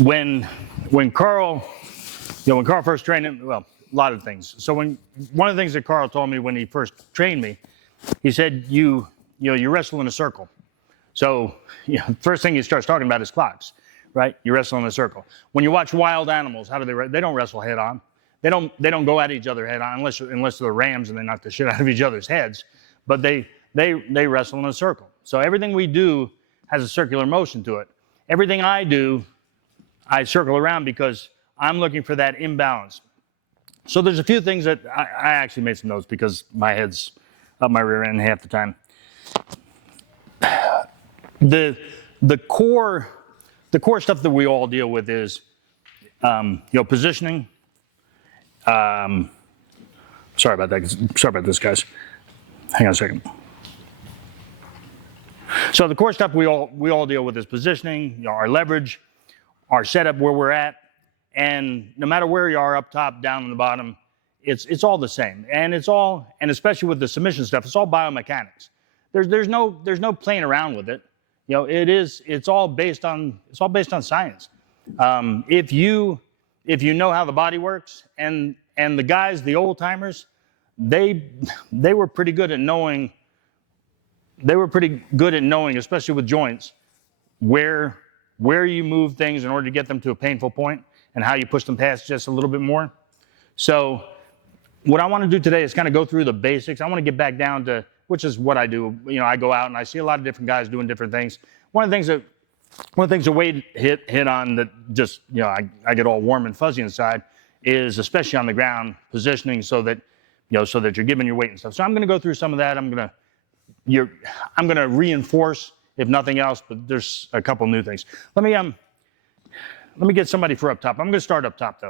when Carl, when Carl first trained him, well, a lot of things. So one of the things that Carl told me when he first trained me, he said, you wrestle in a circle. So, first thing he starts talking about is clocks, right? You wrestle in a circle. When you watch wild animals, how do they don't wrestle head on. They don't go at each other head on unless they're rams and they knock the shit out of each other's heads. But they wrestle in a circle. So everything we do has a circular motion to it. Everything I do, I circle around because I'm looking for that imbalance. So there's a few things that I actually made some notes because my head's up my rear end half the time. The core stuff that we all deal with is positioning. Sorry about that. Sorry about this, guys. Hang on a second. So the core stuff we all deal with is positioning, our leverage, our setup where we're at, and no matter where you are, up top, down on the bottom, it's all the same. And especially with the submission stuff, it's all biomechanics. There's no playing around with it. It's all based on science. If you know how the body works, and the guys, the old timers, they were pretty good at knowing. They were pretty good at knowing, especially with joints, where you move things in order to get them to a painful point, and how you push them past just a little bit more. So what I want to do today is kind of go through the basics. I want to get back down to, which is what I do. I go out and I see a lot of different guys doing different things. One of the things that Wade hit on that just, I get all warm and fuzzy inside is, especially on the ground, positioning so that you're giving your weight and stuff. So I'm going to go through some of that. I'm going to reinforce, if nothing else, but there's a couple new things. Let me get somebody for up top. I'm going to start up top though.